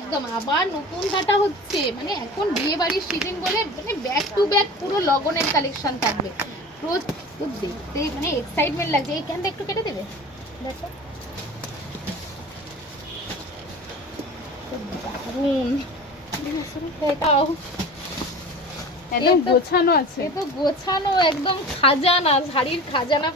একদম আবার নতুন কাটা হচ্ছে। মানে এখন বিয়ে বাড়ির সিজন বলে মানে ব্যাক টু ব্যাক পুরো লগনের কালেকশন থাকবে। রোজ খুব দেখতে মানে এক্সাইটমেন্ট লাগছে। এই ক্যানটা একটু কেটে দেবে? দেখো। দারুণ। গোছানো আছে। এ তো গোছানো একদম খাজানা শাড়ির খাজানা।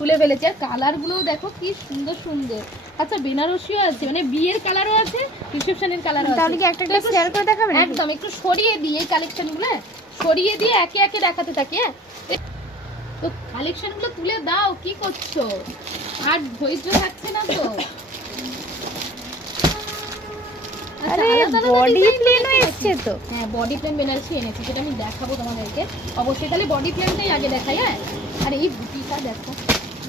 খুলে ফেলেছে। আর কালারগুলো দেখো কি সুন্দর সুন্দর। আচ্ছা বেনারসিও আছে মানে বিয়ের কালারও আছে রিসেপশনের কালারও আছে। তাহলে কি একটা একটা শেয়ার করে দেখাবেন একদম একটু সরিয়ে দিয়ে এই কালেকশনগুলো হ্যাঁ? সরিয়ে দিয়ে একে একে দেখাতে থাকি হ্যাঁ? তো কালেকশনগুলো তুলে দাও কি করছ? আর ধৈর্য থাকছে না তো। আচ্ছা, আরে বডি প্লেনও দেখতে তো। হ্যাঁ বডি প্লেন বেনারসি এনেছি যেটা আমি দেখাবো তোমাদেরকে। অবশ্যই তাহলে বডি প্লেনটাই আগে দেখাই হ্যাঁ? আর এই বুটিটা দেখো।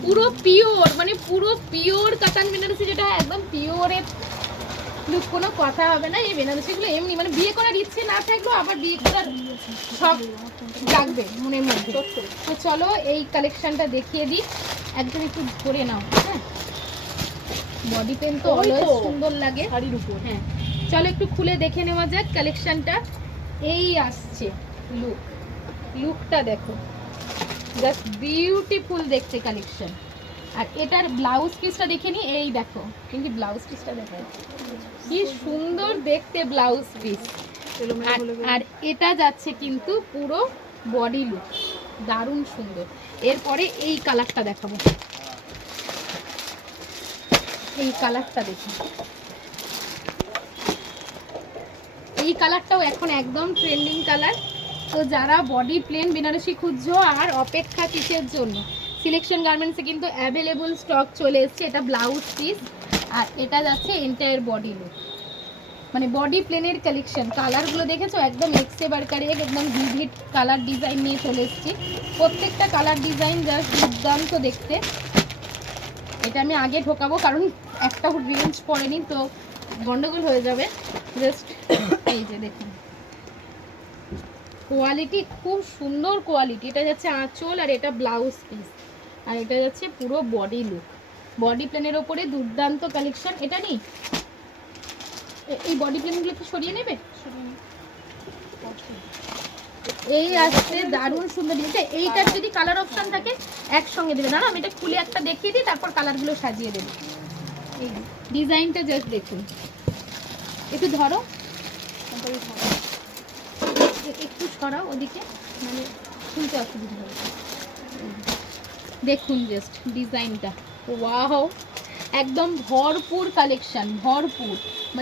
পুরো পিওর মানে পুরো পিওর কাতান বেনারসি যেটা একদম পিওরের লুক কোনো কথা হবে না এই বেনারসিগুলো এমনি মানে বিয়ে করার ইচ্ছে না থাকলেও আবার বিয়ে করার সব জাগবে মনের মধ্যে। তো চলো এই কালেকশনটা দেখিয়ে দিই। একদম একটু ধরে নাও হ্যাঁ। বডি পেন তো ওই তো। অলওয়েজ সুন্দর লাগে। শাড়ির উপর। হ্যাঁ। চলো একটু খুলে দেখে নেওয়া যাক কালেকশনটা এই আসছে লুক লুকটা দেখো। জাস্ট বিউটিফুল দেখতে কালেকশন আর এটার ব্লাউজ পিসটা দেখে নি, এই দেখো। কিন্তু ব্লাউজ পিসটা দেখো? কি সুন্দর দেখতে ব্লাউজ পিস আর এটা যাচ্ছে কিন্তু পুরো বডি লুক দারুণ সুন্দর। এরপরে এই কালারটা দেখাবো। এই কালারটা দেখো। এই কালারটাও এখন একদম ট্রেন্ডিং কালার তো যারা বডি প্লেন বেনারসি খুঁজছো আর অপেক্ষা কিসের জন্য? সিলেকশন গার্মেন্টসে কিন্তু অ্যাভেলেবল স্টক চলে এসছে, এটা ব্লাউজ পিস আর এটা যাচ্ছে এন্টায়ার বডি লুক মানে বডি প্লেনের কালেকশন কালারগুলো দেখেছ? একদম এক্সে বারকারে একদম ভিভিড কালার ডিজাইন নিয়ে চলে এসেছি। প্রত্যেকটা কালার ডিজাইন জাস্ট দুর্দান্ত দেখতে। এটা আমি আগে ঢোকাবো, কারণ একটাও রেঞ্জ পড়েনি তো গন্ডগোল হয়ে যাবে। জাস্ট এই যে দেখুন। কোয়ালিটি খুব সুন্দর কোয়ালিটি। এটা যাচ্ছে আঁচল আর এটা ব্লাউজ পিস আর এটা যাচ্ছে পুরো বডি লুক বডি প্লেনের ওপরে দুর্দান্ত কালেকশন এটা নেই? এই বডি প্লেনগুলো কি সরিয়ে নেবে? এই আসছে দারুণ সুন্দর ডিজাইন এইটার যদি কালার অপশন থাকে, একসঙ্গে দেবে। না আমি এটা খুলে একটা দেখিয়ে দিই, তারপর কালারগুলো সাজিয়ে দেবো। এই ডিজাইনটা জাস্ট দেখুন। একটু ধরো। একটু সরাও ওদিকে মানে শুনতে অসুবিধা হবে। দেখুন জাস্ট ডিজাইনটা ওয়াও একদম ভরপুর কালেকশান ভরপুর। মানে